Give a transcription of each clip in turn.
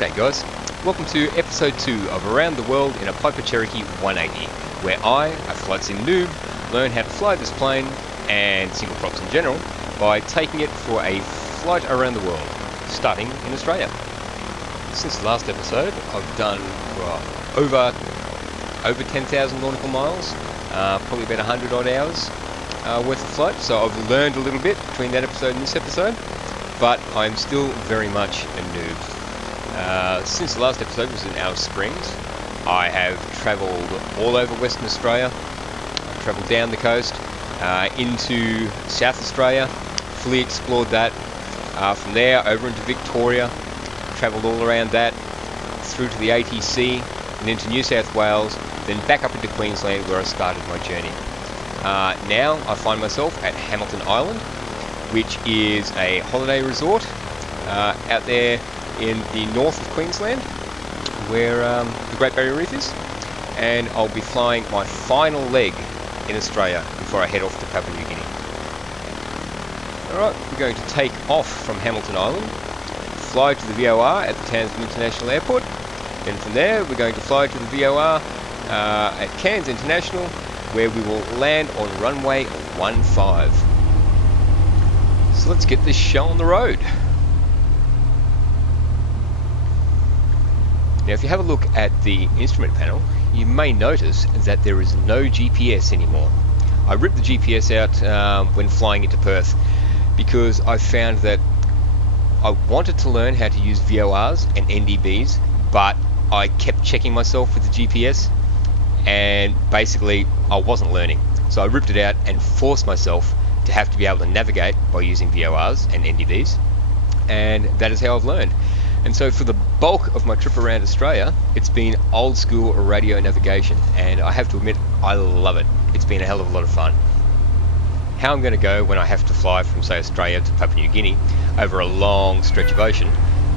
G'day guys, welcome to episode 2 of Around the World in a Piper Cherokee 180, where I, a flight sim noob, learn how to fly this plane and single props in general by taking it for a flight around the world, starting in Australia. Since the last episode, I've done over 10,000 nautical miles, probably about 100 odd hours worth of flight, so I've learned a little bit between that episode and this episode, but I'm still very much a noob. Since the last episode was in Alice Springs, I have travelled all over Western Australia. I've travelled down the coast into South Australia, fully explored that. From there over into Victoria, travelled all around that, through to the ATC and into New South Wales, then back up into Queensland where I started my journey. Now I find myself at Hamilton Island, which is a holiday resort out there in the north of Queensland, where the Great Barrier Reef is, and I'll be flying my final leg in Australia before I head off to Papua New Guinea. Alright, we're going to take off from Hamilton Island, fly to the VOR at the Townsville International Airport, then from there we're going to fly to the VOR at Cairns International, where we will land on runway 15. So let's get this show on the road. Now if you have a look at the instrument panel, you may notice that there is no GPS anymore. I ripped the GPS out when flying into Perth because I found that I wanted to learn how to use VORs and NDBs, but I kept checking myself with the GPS and basically I wasn't learning. So I ripped it out and forced myself to have to be able to navigate by using VORs and NDBs, and that is how I've learned. And so for the bulk of my trip around Australia, it's been old school radio navigation, and I have to admit, I love it. It's been a hell of a lot of fun. How I'm going to go when I have to fly from, say, Australia to Papua New Guinea over a long stretch of ocean,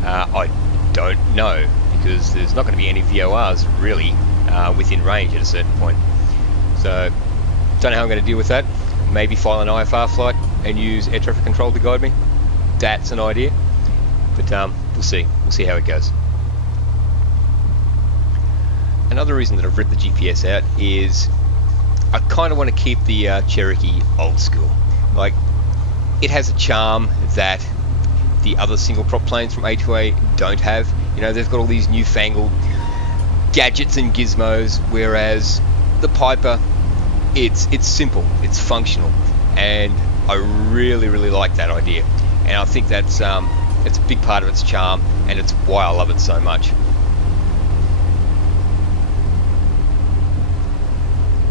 I don't know, because there's not going to be any VORs really within range at a certain point. So, don't know how I'm going to deal with that. Maybe file an IFR flight and use air traffic control to guide me. That's an idea. But we'll see. We'll see how it goes. Another reason that I've ripped the GPS out is I kind of want to keep the Cherokee old school. Like, it has a charm that the other single prop planes from A2A don't have. You know, they've got all these newfangled gadgets and gizmos, whereas the Piper, it's simple, it's functional, and I really like that idea. And I think that's it's a big part of its charm, and it's why I love it so much.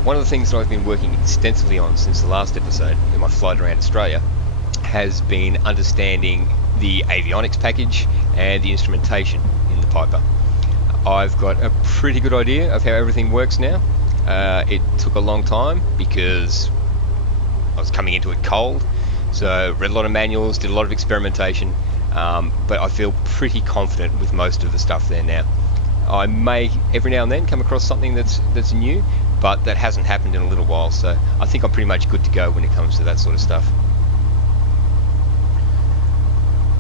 One of the things that I've been working extensively on since the last episode in my flight around Australia has been understanding the avionics package and the instrumentation in the Piper. I've got a pretty good idea of how everything works now. It took a long time because I was coming into it cold, so read a lot of manuals, did a lot of experimentation, but I feel pretty confident with most of the stuff there now. I may every now and then come across something that's new, but that hasn't happened in a little while, so I think I'm pretty much good to go when it comes to that sort of stuff.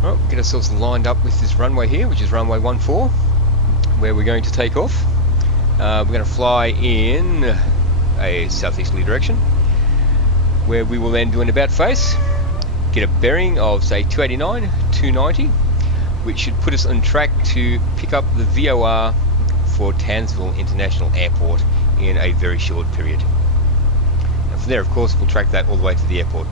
Alright, we'll get ourselves lined up with this runway here, which is runway 14, where we're going to take off. We're going to fly in a southeasterly direction, where we will then do an about face, get a bearing of say 289, 290, which should put us on track to pick up the VOR for Townsville International Airport in a very short period. And from there, of course, we'll track that all the way to the airport.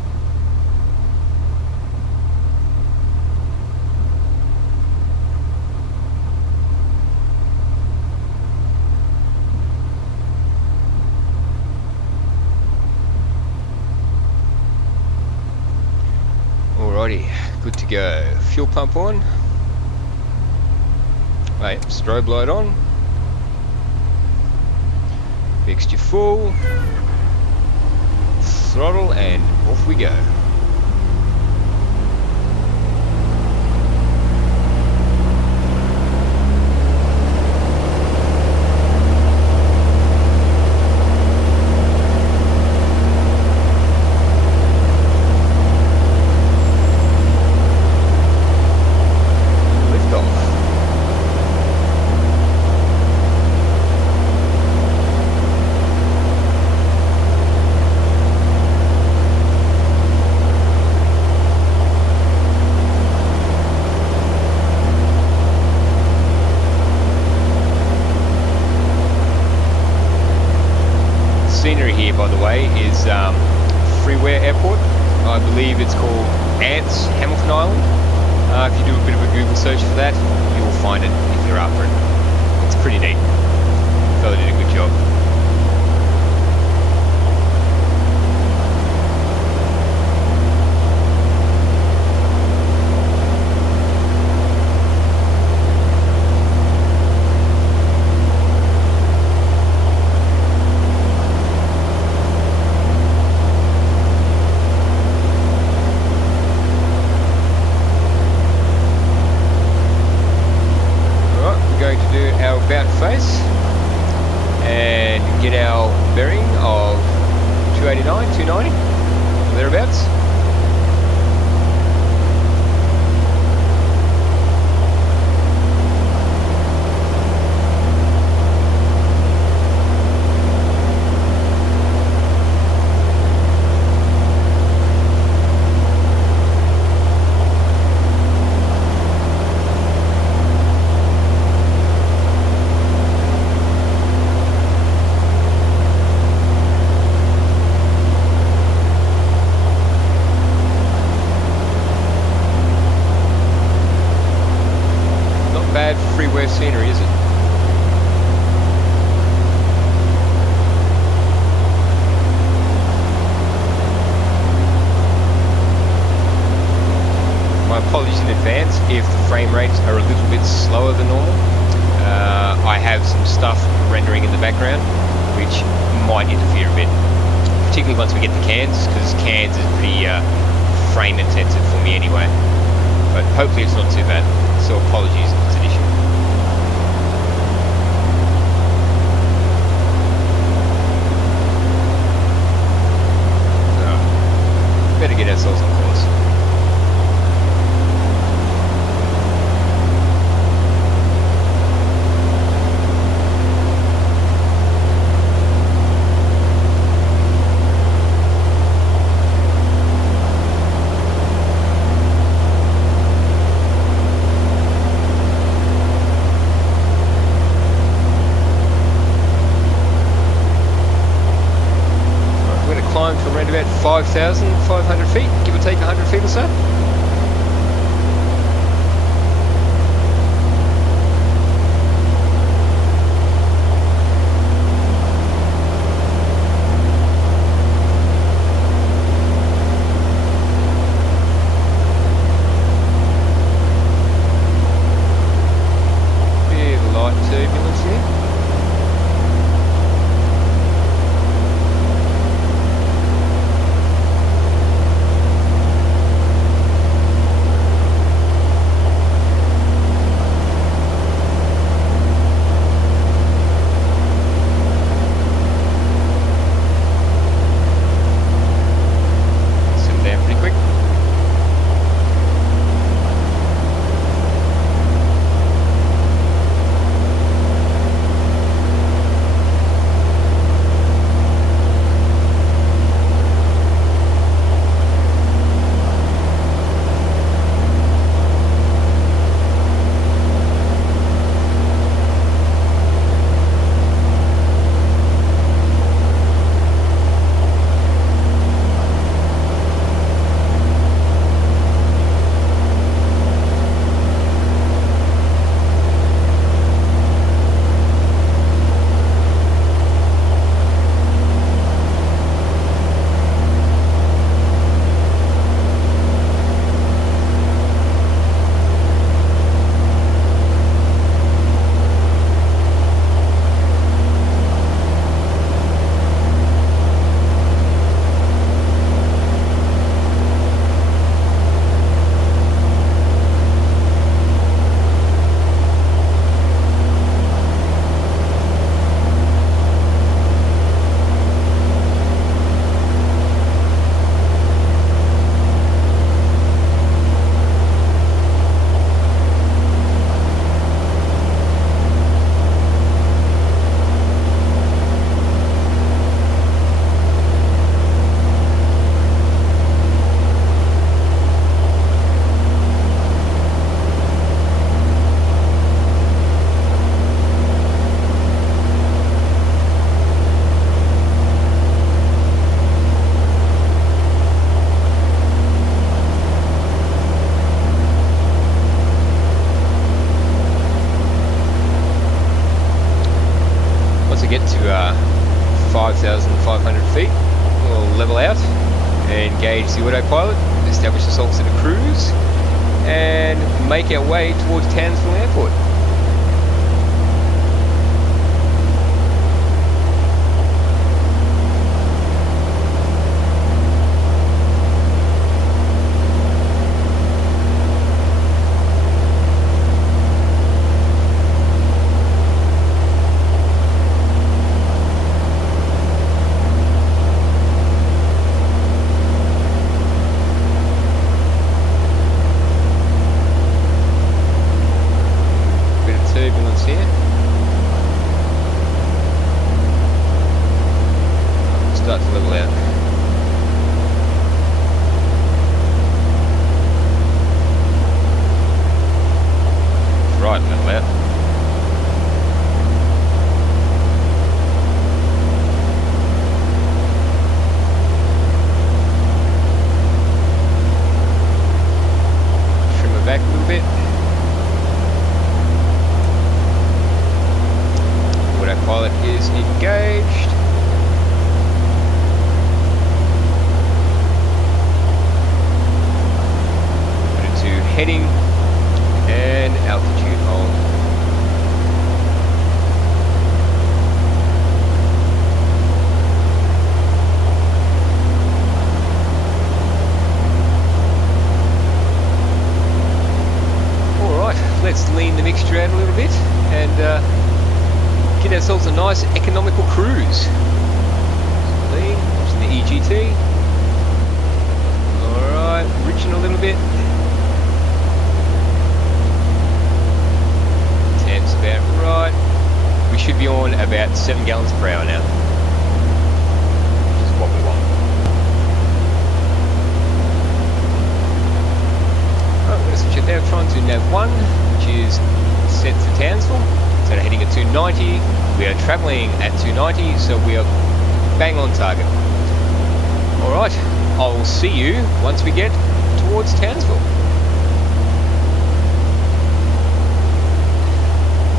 Alrighty, good to go. Fuel pump on. Right, strobe light on. Fixture full. Throttle, and off we go. by the way, is Freeware Airport. I believe it's called Ants, Hamilton Island. If you do a bit of a Google search for that, you'll find it if you're after it. It's pretty neat. The fella did a good job. About face and get our bearing of 289, 290, thereabouts. Freeware scenery, is it? My apologies in advance if the frame rates are a little bit slower than normal. I have some stuff rendering in the background which might interfere a bit, particularly once we get to Cairns, because Cairns is pretty frame intensive for me anyway. But hopefully it's not too bad, so apologies if it's an issue. Better get ourselves on course. Climb to around about 5,500 feet, give or take 100 feet or so. Bit of light turbulence here. get to 5,500 feet, we'll level out, engage the autopilot, establish the Salt Center cruise, and make our way towards Townsville Airport. Heading and altitude hold. Alright, let's lean the mixture out a little bit and get ourselves a nice economical cruise. Lean, watching the EGT. Alright, riching a little bit. About right. We should be on about 7 gallons per hour now, which is what we want. Alright, we're going to switch it now, trying to nav 1, which is set to Townsville. So we're heading at 290. We are travelling at 290, so we are bang on target. Alright, I will see you once we get towards Townsville.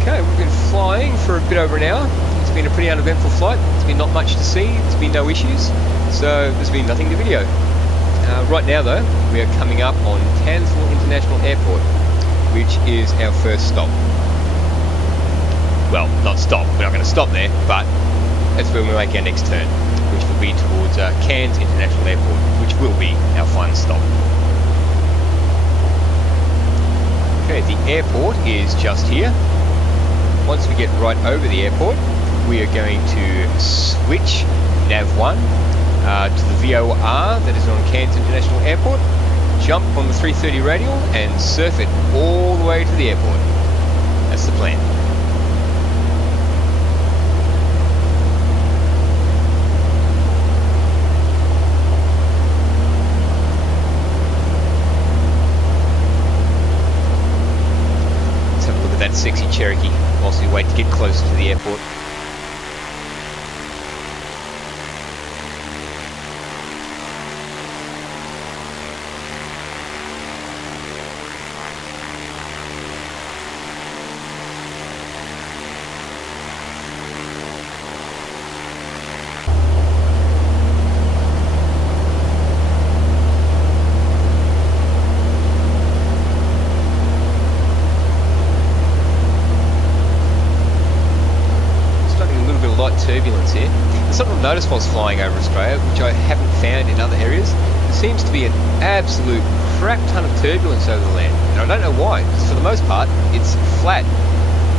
Okay, we've been flying for a bit over an hour. It's been a pretty uneventful flight. There's been not much to see. There's been no issues, so there's been nothing to video. Right now though, we are coming up on Townsville International Airport, which is our first stop. Well, not stop, we're not going to stop there, but that's where we make our next turn, which will be towards Cairns International Airport, which will be our final stop. Okay, the airport is just here. Once we get right over the airport, we are going to switch nav1 to the VOR that is on Cairns International Airport, jump on the 330 radial and surf it all the way to the airport. That's the plan. Let's have a look at that sexy Cherokee whilst we wait to get closer to the airport. Turbulence here. There's something I've noticed whilst flying over Australia, which I haven't found in other areas. There seems to be an absolute crap ton of turbulence over the land, and I don't know why. For the most part, it's flat.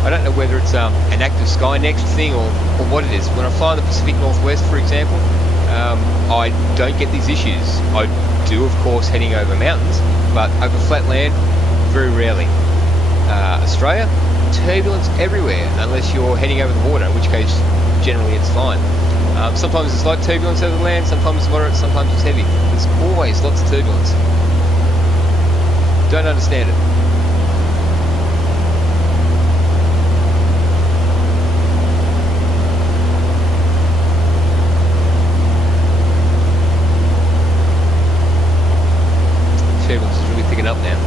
I don't know whether it's an active Skynext thing or what it is. When I fly in the Pacific Northwest, for example, I don't get these issues. I do, of course, heading over mountains, but over flat land, very rarely. Australia, turbulence everywhere, unless you're heading over the water, in which case generally it's fine. Sometimes it's light turbulence over the land, sometimes it's moderate, sometimes it's heavy. There's always lots of turbulence. Don't understand it. Turbulence is really picking up now.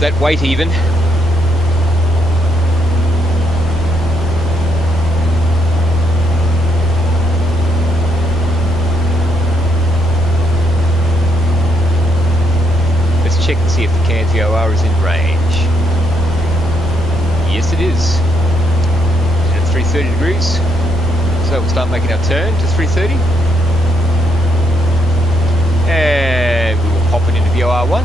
that weight even. Let's check and see if the Cairns VOR is in range. Yes, it is. At 330 degrees. So we'll start making our turn to 330. And we will pop it into VOR1.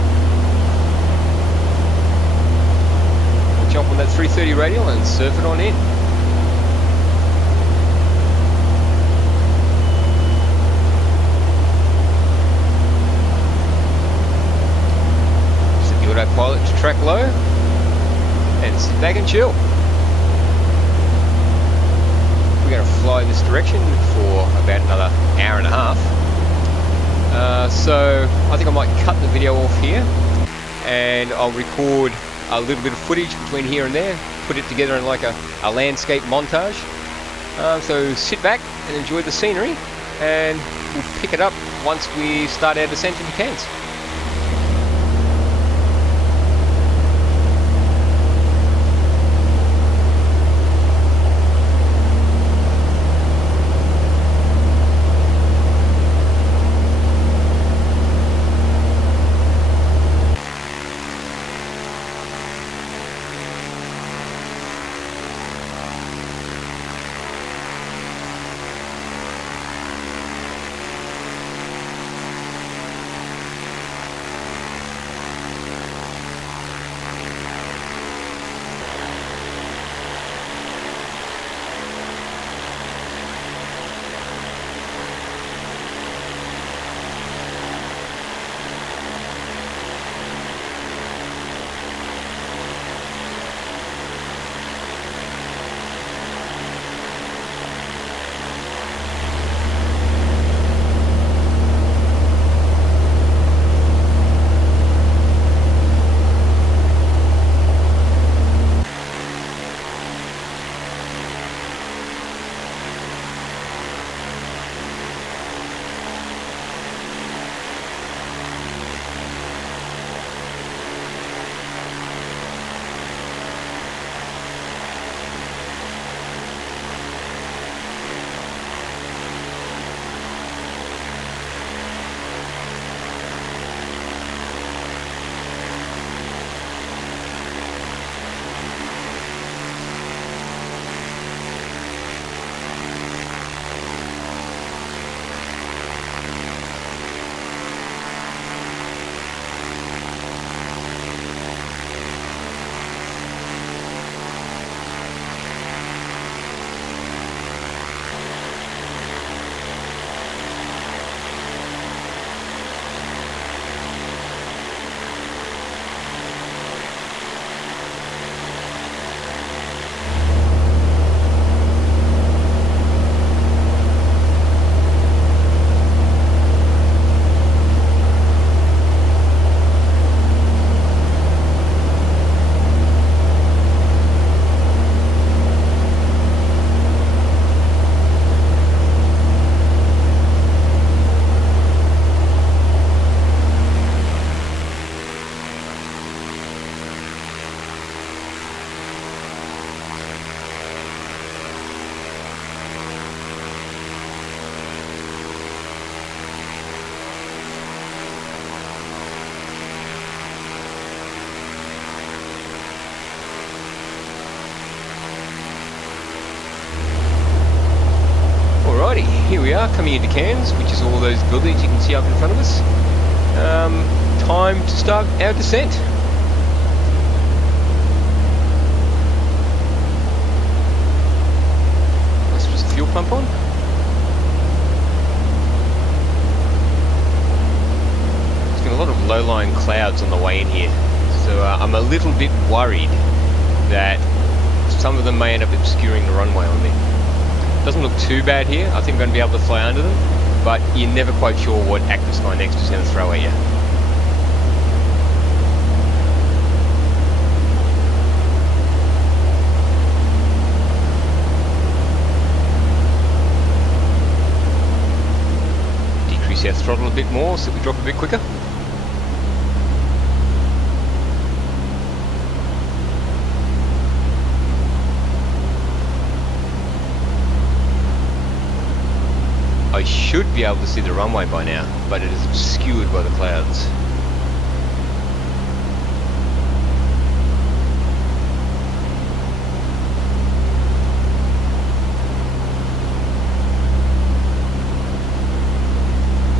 We'll jump on that 330 radial and surf it on in. Set the autopilot to track low and sit back and chill. We're going to fly in this direction for about another hour and a half. So I think I might cut the video off here and I'll record a little bit of footage between here and there, put it together in like a landscape montage. So sit back and enjoy the scenery, and we'll pick it up once we start our descent into Cairns. Here we are coming into Cairns, which is all those buildings you can see up in front of us. Time to start our descent. Let's put the fuel pump on. There's been a lot of low-lying clouds on the way in here, so I'm a little bit worried that some of them may end up obscuring the runway on me. Doesn't look too bad here. I think I'm going to be able to fly under them, but you're never quite sure what Active Sky Next is going to throw at you. Decrease our throttle a bit more so we drop a bit quicker. be able to see the runway by now, but it is obscured by the clouds.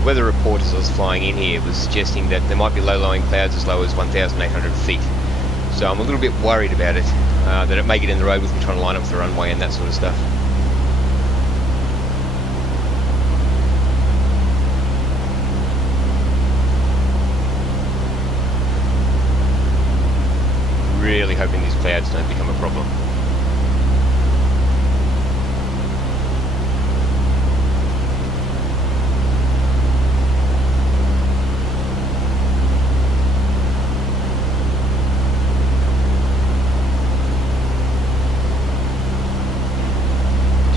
Weather report as I was flying in here was suggesting that there might be low-lying clouds as low as 1,800 feet. So I'm a little bit worried about it, that it may get in the road with me trying to line up the runway and that sort of stuff. Really hoping these clouds don't become a problem.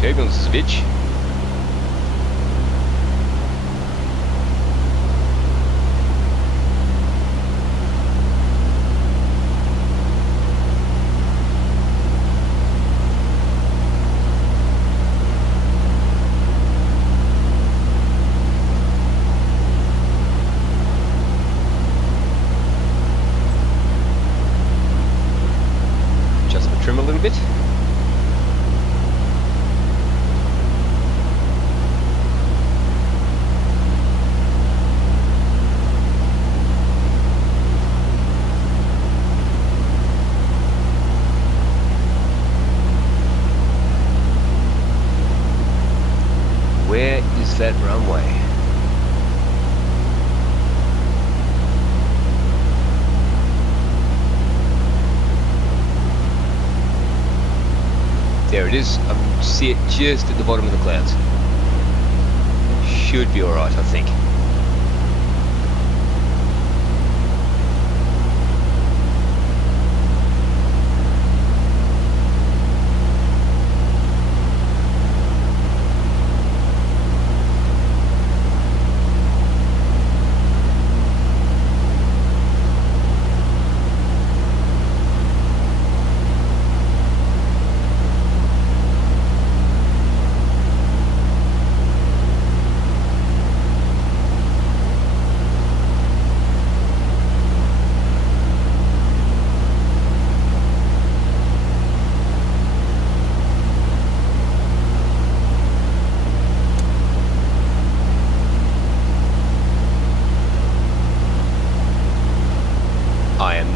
Turbulence is a bitch. Adjust my trim a little bit. Where is that runway? There it is. I can see it just at the bottom of the clouds. Should be alright, I think.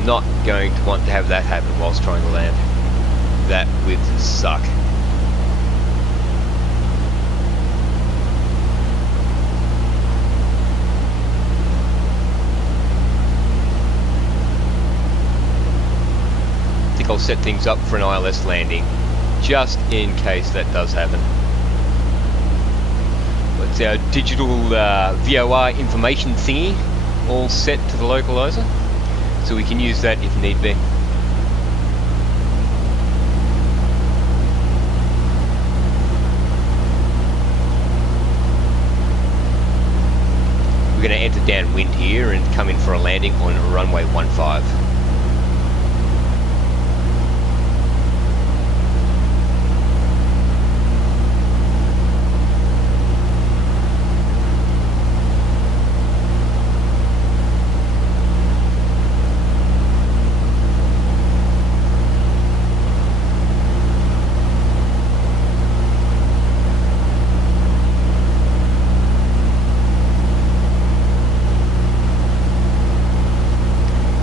Not going to want to have that happen whilst trying to land. That would suck. I think I'll set things up for an ILS landing, just in case that does happen. It's our digital VOR information thingy all set to the localizer, so we can use that if need be. We're going to enter downwind here and come in for a landing on runway 15.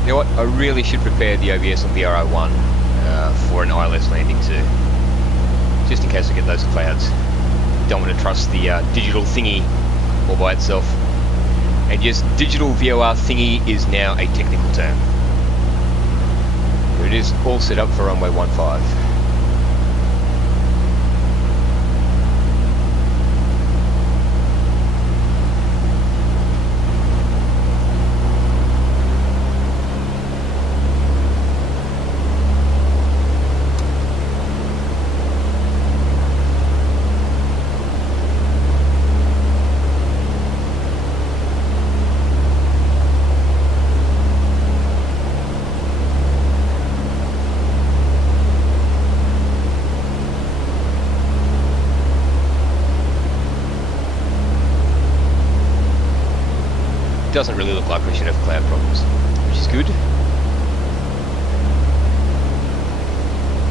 You know what, I really should prepare the OBS on VRO1 for an ILS landing too, just in case I get those clouds. Don't want to trust the digital thingy all by itself. And yes, digital VOR thingy is now a technical term. Here it is, all set up for runway 15. doesn't really look like we should have cloud problems, which is good.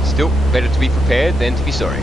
Still, better to be prepared than to be sorry.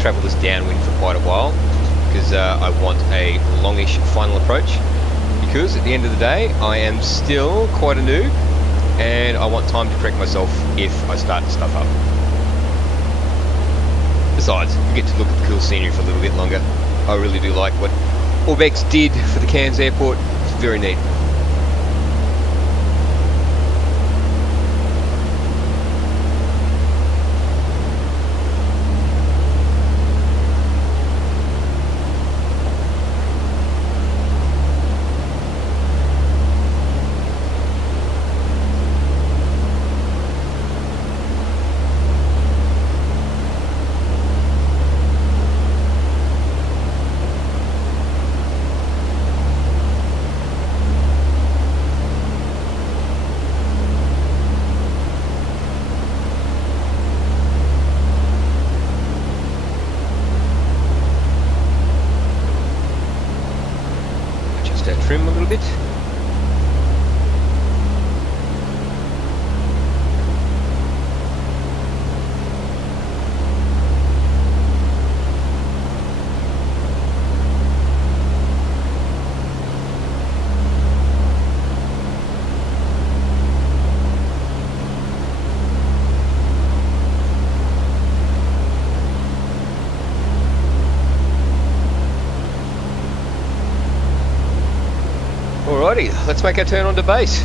Travel this downwind for quite a while because I want a longish final approach, because at the end of the day I am still quite a noob and I want time to correct myself if I start to stuff up. Besides, we get to look at the cool scenery for a little bit longer. I really do like what ORBX did for the Cairns airport. It's very neat. Trim a little bit. Alrighty, let's make our turn onto base.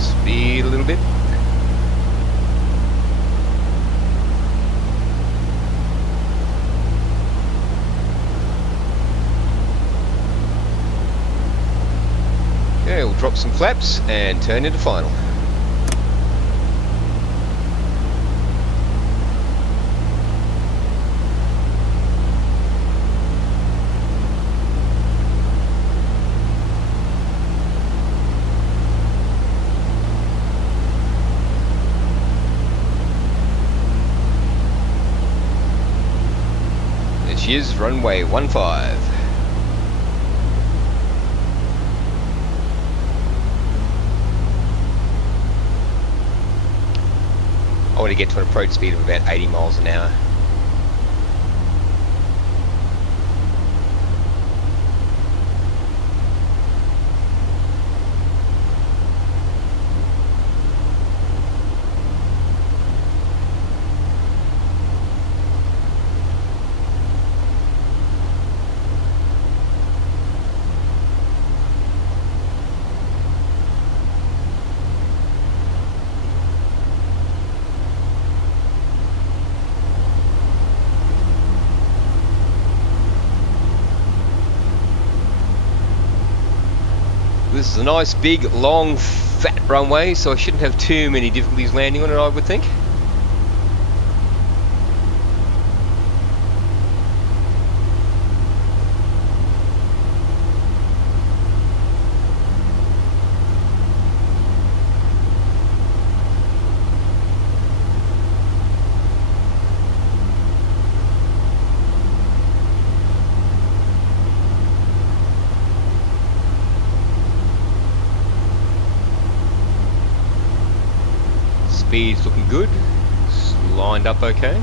Speed a little bit. Okay, we'll drop some flaps and turn into final. There she is, runway 15. I want to get to an approach speed of about 80 miles an hour. This is a nice, big, long, fat runway, so I shouldn't have too many difficulties landing on it, I would think. Speed's looking good. It's lined up okay.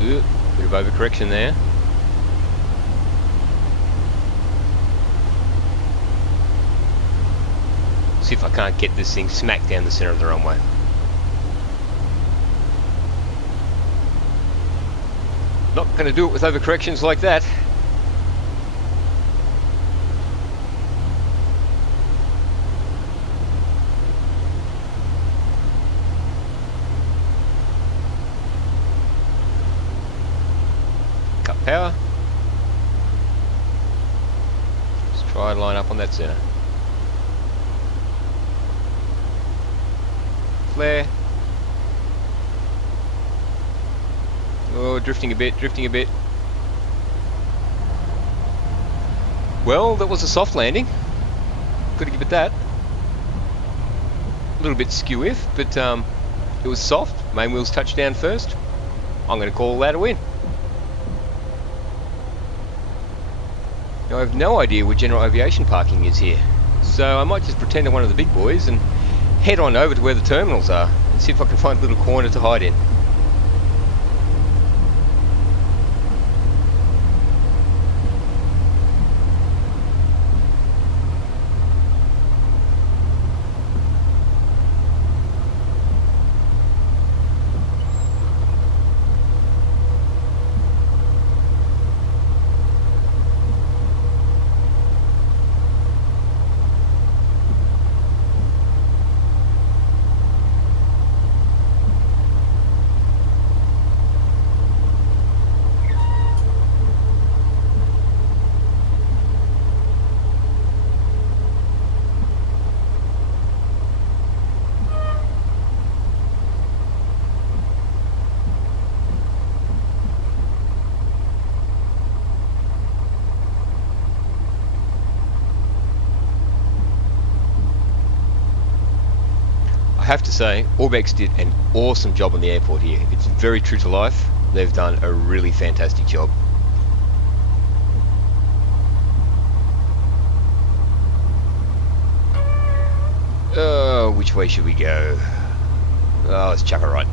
Ooh, bit of overcorrection there. See if I can't get this thing smack down the center of the runway. Not going to do it with overcorrections like that. Cut power. Let's try and line up on that center. Flare. Oh, drifting a bit, drifting a bit. Well, that was a soft landing. Got to give it that. A little bit skew-if, but it was soft. Main wheels touched down first. I'm going to call that a win. Now, I have no idea where general aviation parking is here, so I might just pretend I'm one of the big boys and head on over to where the terminals are and see if I can find a little corner to hide in. I have to say, ORBX did an awesome job on the airport here. It's very true to life. They've done a really fantastic job. Oh, which way should we go? Oh, let's chuck it right.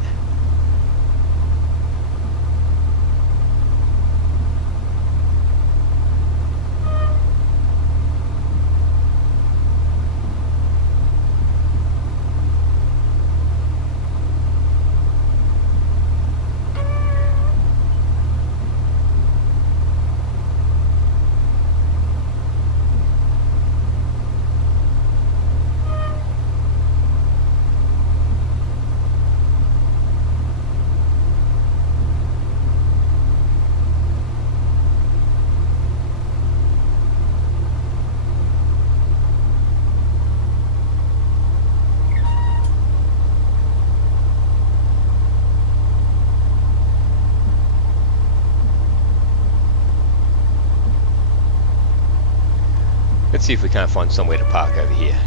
Let's see if we can't find somewhere to park over here.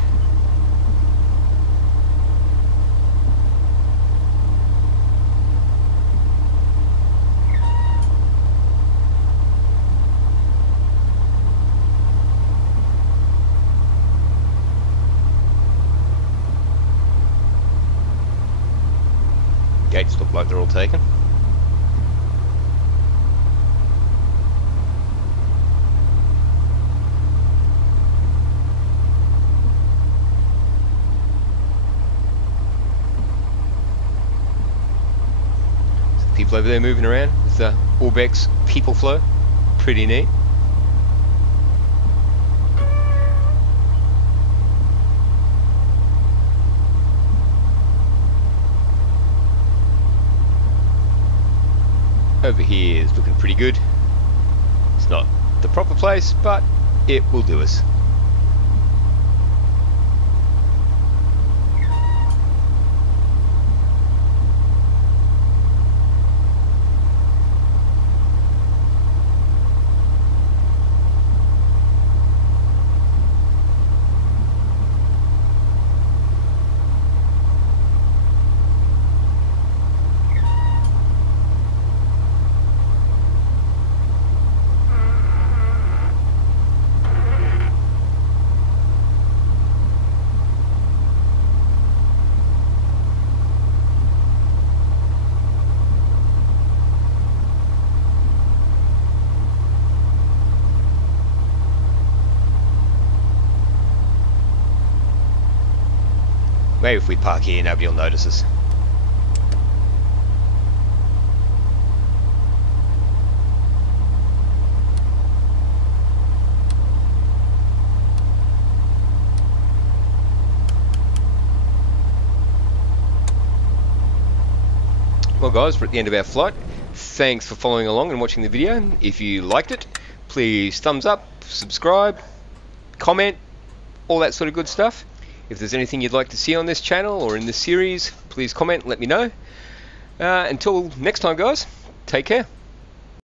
Gates look like they're all taken. People over there moving around with the ORBX people flow. Pretty neat. Over here is looking pretty good. It's not the proper place, but it will do us. Maybe if we park here, nobody will notice us. Well guys, we're at the end of our flight. Thanks for following along and watching the video. If you liked it, please thumbs up, subscribe, comment, all that sort of good stuff. If there's anything you'd like to see on this channel or in this series, please comment, let me know. Until next time guys, take care.